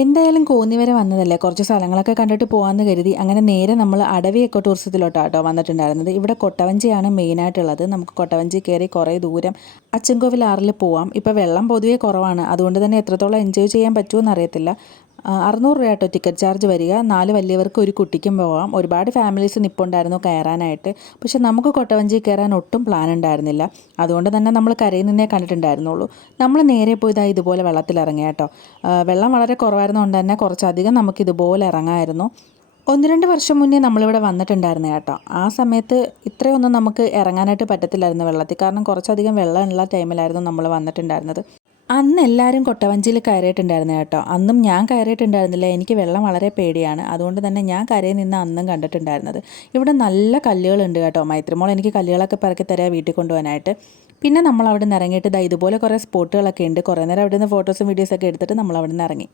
എന്തായാലും കോന്നി വരെ വന്നതല്ലേ, കുറച്ച് സ്ഥലങ്ങളൊക്കെ കണ്ടിട്ട് പോകാമെന്ന് കരുതി. അങ്ങനെ നേരെ നമ്മൾ അടവി എക്കോ ടൂറിസത്തിലോട്ടാട്ടോ വന്നിട്ടുണ്ടായിരുന്നത്. ഇവിടെ കൊട്ടവഞ്ചിയാണ് മെയിനായിട്ടുള്ളത്. നമുക്ക് കൊട്ടവഞ്ചി കയറി കുറേ ദൂരം അച്ചൻകോവിൽ ആറിൽ പോവാം. ഇപ്പോൾ വെള്ളം പൊതുവേ കുറവാണ്, അതുകൊണ്ട് തന്നെ എത്രത്തോളം എൻജോയ് ചെയ്യാൻ പറ്റുമെന്ന് അറിയത്തില്ല. 600 രൂപ കേട്ടോ ടിക്കറ്റ് ചാർജ് വരിക. 4 വലിയവർക്ക് ഒരു കുട്ടിക്കും പോവാം. ഒരുപാട് ഫാമിലീസ് നിൽപ്പുണ്ടായിരുന്നു കയറാനായിട്ട്. പക്ഷെ നമുക്ക് കൊട്ടവഞ്ചി കയറാൻ ഒട്ടും പ്ലാൻ ഉണ്ടായിരുന്നില്ല. അതുകൊണ്ട് തന്നെ നമ്മൾ കരയിൽ നിന്നേ കണ്ടിട്ടുണ്ടായിരുന്നുള്ളൂ. നമ്മൾ നേരെ പോയതാ ഇതുപോലെ വെള്ളത്തിലിറങ്ങിയ കേട്ടോ. വെള്ളം വളരെ കുറവായിരുന്നുകൊണ്ട് തന്നെ കുറച്ചധികം നമുക്ക് ഇതുപോലെ ഇറങ്ങാമായിരുന്നു. 1-2 വർഷം മുന്നേ നമ്മളിവിടെ വന്നിട്ടുണ്ടായിരുന്നു കേട്ടോ. ആ സമയത്ത് ഇത്രയൊന്നും നമുക്ക് ഇറങ്ങാനായിട്ട് പറ്റത്തില്ലായിരുന്നു വെള്ളത്തിൽ, കാരണം കുറച്ചധികം വെള്ളമുള്ള ടൈമിലായിരുന്നു നമ്മൾ വന്നിട്ടുണ്ടായിരുന്നത്. അന്ന് എല്ലാവരും കൊട്ടവഞ്ചിയിൽ കയറിയിട്ടുണ്ടായിരുന്നു കേട്ടോ. അന്നും ഞാൻ കയറിയിട്ടുണ്ടായിരുന്നില്ല, എനിക്ക് വെള്ളം വളരെ പേടിയാണ്. അതുകൊണ്ട് തന്നെ ഞാൻ കരയിൽ നിന്ന് അന്നും കണ്ടിട്ടുണ്ടായിരുന്നത്. ഇവിടെ നല്ല കല്ലുകളുണ്ട് കേട്ടോ. മൈത്രിമോൾ എനിക്ക് കല്ലുകളൊക്കെ പറക്കി തരാം വീട്ടിൽ കൊണ്ടുപോകാനായിട്ട്. പിന്നെ നമ്മൾ അവിടെ നിന്ന് ഇറങ്ങിയിട്ട് ഇതുപോലെ കുറേ സ്പോട്ടുകളൊക്കെ ഉണ്ട്. കുറേ നേരം അവിടെ നിന്ന് ഫോട്ടോസും വീഡിയോസൊക്കെ എടുത്തിട്ട് നമ്മൾ അവിടെ നിന്ന് ഇറങ്ങി.